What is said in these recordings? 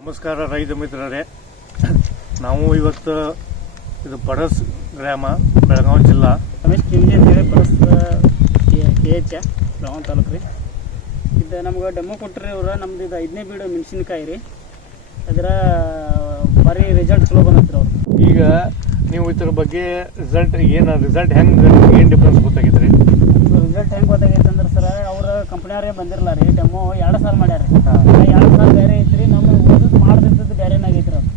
ನಮಸ್ಕಾರ ರೈತ ಮಿತ್ರರೇ. ನಾವು ಇವತ್ತು ಇದು ಬಡಸ್ ಗ್ರಾಮ ಬೆಳಗಾವಿ ಜಿಲ್ಲಾ. ರಮೇಶ್ ಕಿಂಜಿ ಅಂತೇಳಿ ಬಡಸ್ ಕೆ ಎಚ್ ಬೆಳಗಾವಿ ತಾಲೂಕು ರೀ. ಇದು ನಮ್ಗೆ ಡೆಮೋ ಕೊಟ್ಟರಿ ಇವ್ರು ನಮ್ದು ಇದು ಐದನೇ ಬೀಡು ಮೆಣಸಿನ್ಕಾಯಿ ರೀ. ಅದರ ಭಾರಿ ರಿಸಲ್ಟ್ ಚಲೋ ಬಂದೈತ್ರಿ ಅವ್ರು ಈಗ ನೀವು ಇದ್ರ ಬಗ್ಗೆ ರಿಸಲ್ಟ್ ಏನು ರಿಸಲ್ಟ್ ಹೆಂಗೆ ಏನು ಡಿಫ್ರೆನ್ಸ್ ಗೊತ್ತಾಗಿದ್ರಿ ರಿಸಲ್ಟ್ ಹೆಂಗೆ ಗೊತ್ತಾಗೈತೆ ಅಂದ್ರೆ ಸರ್ ಅವ್ರ ಕಂಪ್ನಿಯವ್ರೇ ಬಂದಿರಲ್ಲ ರೀ ಡೆಮೋ ಎರಡು ಸಾಲ ಮಾಡ್ಯಾರ. ಎರಡು ಸಾಲ ಬೇರೆ ಐತ್ರಿ ನಮ್ಮ ಉಳಿದು ಮಾಡ್ದಿದ್ದದ್ದು ಬೇರೆನೇ ಆಗೈತ್ರಿ ಅದು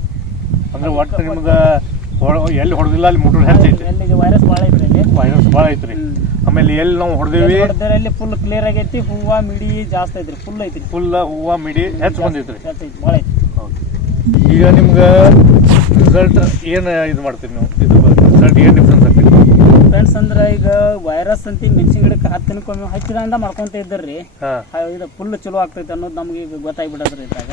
ಅಂದ್ರೆ ಒಟ್ಟು ನಿಮ್ಗೆ ಹೊಡ- ಎಲ್ಲಿ ಹೊಡೆದಿಲ್ಲ ಅಲ್ಲಿ ಮುಟ್ಟು ಹೆಚ್ಚೈತಿ ಎಲ್ಲಿಗೆ ವೈರಸ್ ಭಾಳ ಐತ್ರಿ ವೈರಸ್ ಭಾಳ ಐತ್ರಿ. ಆಮೇಲೆ ಎಲ್ಲಿ ನಾವು ಹೊಡೆದೇವಿ? ಅಲ್ಲಿ ಫುಲ್ ಕ್ಲಿಯರ್ ಆಗೈತಿ ಹೂವ ಮಿಡಿ ಜಾಸ್ತಿ ಐತ್ರಿ ಫುಲ್ ಐತ್ರಿ. ಫುಲ್ ಹೂವು ಮಿಡಿ ಹೆಚ್ಚು ಬಂದೈತ್ರಿ. ಭಾಳ ಐತಿ ಈಗ ನಿಮ್ಗೆ ರಿಸಲ್ಟ್ ಏನು ಇದು ಮಾಡ್ತೀರಿ ನೀವು? ಇದು ರಿಸಲ್ಟ್ ಏನು ಡಿಫ್ರೆನ್ಸ್ ಆಗ್ತೀರಿ ಫ್ರೆಂಡ್ಸ್ ಅಂದ್ರೆ ಈಗ ವೈರಸ್ ಅಂತ ಮೆಣಸಿನ ಗಿಡಕ್ಕೆ ಹತ್ತಿನಕ್ಕೊಮ್ಮೆ ಹಚ್ಚಿದಂದ ಮಾಡ್ಕೊಂತ ಇದ್ದರ್ರಿ. ಇದು ಫುಲ್ ಚಲೋ ಆಗ್ತೈತೆ ಅನ್ನೋದು ನಮ್ಗೆ ಈಗ ಗೊತ್ತಾಗ್ಬಿಡದ್ರಿ ಇದ್ರಾಗ.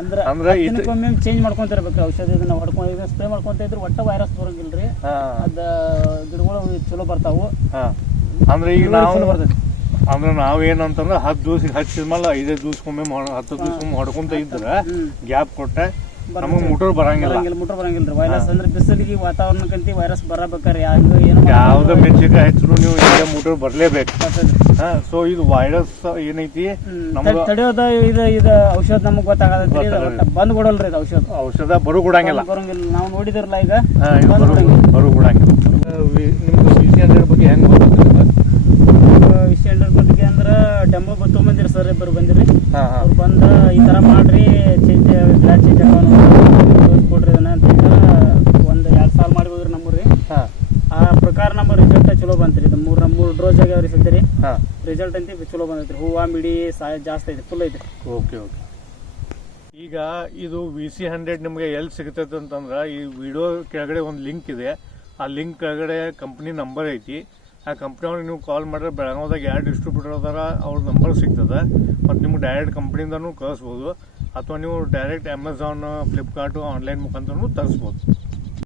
ಅಂದ್ರೆ ಅಂದ್ರೆ ಹತ್ತು ಇದು ಚೇಂಜ್ ಮಾಡ್ಕೊಂತ ಇರ್ಬೇಕ್ರಿ ಔಷಧ ಇದನ್ನ ಹೊಡ್ಕೊಂಡು ಸ್ಪ್ರೇ ಮಾಡ್ಕೊಂತ ಇದ್ರೆ ಒಟ್ಟ ವೈರಸ್ ಬರಂಗಿಲ್ರಿ. ಅದ ಗಿಡಗಳು ಚಲೋ ಬರ್ತಾವು. ಅಂದ್ರೆ ಈಗ ನಾವು ಬರ್ತೈತಿ. ಅಂದ್ರೆ ನಾವೇನಂತಂದ್ರೆ ಹತ್ತು ದಿವಸ ಹಚ್ಚಿದ್ಮೇಲೆ ಐದೈದು ದಿವ್ಸಕ್ಕೊಮ್ಮೆ ಹತ್ತು ದಿವ್ಸಕ್ಕೊಮ್ಮೆ ಹೊಡ್ಕೊಂತ ಇದ್ರೆ ಗ್ಯಾಪ್ ಕೊಟ್ಟೆ ನಮಗೆ ಮುಟೋರ್ ಬರಂಗಿಲ್ಲ. ಬರಂಗಿಲ್ಲ ಮುಟ್ರ ಬರಂಗಿಲ್ರಿ ವೈರಸ್ ಅಂದ್ರೆ ಬಿಸಿಲಿಗೆ ವಾತಾವರಣಕ್ಕಂತಿ ವೈರಸ್ ಬರಬೇಕಾರೆ. ಹಂಗ ಏನು ಯಾವ್ದು ಮೆಣಸಿನ್ಕಾಯಿ ಹಚ್ಚರು ನೀವು ಈಗ ಮುಟೋರ್ ಬರಲೇಬೇಕು. ಸೊ ಇದು ವೈರಸ್ ಏನೈತಿ. ನಮ್ಗೆ ತಡ್- ತಡೆಯೋದ ಇದು ಇದು ಔಷಧ ನಮಗೆ ಗೊತ್ತಾಗತೈತಿ. ಬಂದ್ ಕೊಡಲ್ರಿ ಇದು ಔಷಧ. ಔಷಧ ಬರು ಕೊಡಂಗಿಲ್ಲ ಬರಂಗಿಲ್ಲ. ನಾವು ನೋಡಿದಿರಲ್ಲ ಈಗ. ಬರು ಕೊಡಂಗಿಲ್ಲ. ನಿಮ್ಗೆ ವಿ ಸಿ ಹಂಡ್ರೆಡ್ ಬಗ್ಗೆ ಹೆಂಗೆ ಗೊತ್ತಾಗ್ತದೆ ಹಂಡ್ರೆಡ್ ಬಗ್ಗೆ ಅಂದ್ರೆ ಡೆಮೋ ತೊಗೊಂಬಂದಿರಿ ಸರ್ ಇಬ್ಬರು ಬಂದಿರಿ. ಅವ್ರು ಬಂದು ಈ ತರ ಮಾಡ್ರಿ ಚೇಂಜ್ ಡೋಸ್ ಕೊಡ್ರಿ ಅಂತ ಒಂದು ಎರಡು ಸಾಲ ಮಾಡಿ ಹೋಗ್ರಿ ನಮ್ಮೂರಿ ಆ ಪ್ರಕಾರ ನಮ್ಮ ರಿಸಲ್ಟ್ ಚಲೋ ಬಂತ್ರಿ ಇದು ಮೂರು ಮೂರು ಡ್ರೋಸ್ ಆಗ್ಯಾವ್ರಿ ಹಾಂ. ರಿಸಲ್ಟ್ ಅಂತ ಚಲೋ ಬಂದೈತ್ರಿ ಹೂವ ಮಿಡಿ ಸಾಯ ಜಾಸ್ತಿ ಐತಿ ಫುಲ್ ಐತಿ ಓಕೆ ಓಕೆ ಈಗ ಇದು ವಿ ಸಿ ಹಂಡ್ರೆಡ್ ನಿಮಗೆ ಎಲ್ಲಿ ಸಿಗ್ತೈತೆ ಅಂತಂದ್ರೆ ಈ ವಿಡಿಯೋ ಕೆಳಗಡೆ ಒಂದು ಲಿಂಕ್ ಇದೆ. ಆ ಲಿಂಕ್ ಕೆಳಗಡೆ ಕಂಪ್ನಿ ನಂಬರ್ ಐತಿ. ಆ ಕಂಪ್ನಿ ಅವ್ರಿಗೆ ನೀವು ಕಾಲ್ ಮಾಡಿದ್ರೆ ಬೆಳಗಾವ್ದಾಗ ಯಾರು ಡಿಸ್ಟ್ರಿಬ್ಯೂಟರ್ ಅದಾರ ಅವ್ರ ನಂಬರ್ ಸಿಗ್ತದೆ. ಮತ್ತು ನಿಮ್ಗೆ ಡೈರೆಕ್ಟ್ ಕಂಪ್ನಿಯಿಂದನೂ ಕಳಿಸ್ಬೋದು. ಅಥವಾ ನೀವು ಡೈರೆಕ್ಟ್ ಅಮೆಝಾನ್ ಫ್ಲಿಪ್ಕಾರ್ಟು ಆನ್ಲೈನ್ ಮುಖಾಂತರನು ತರಿಸ್ಬೋದು.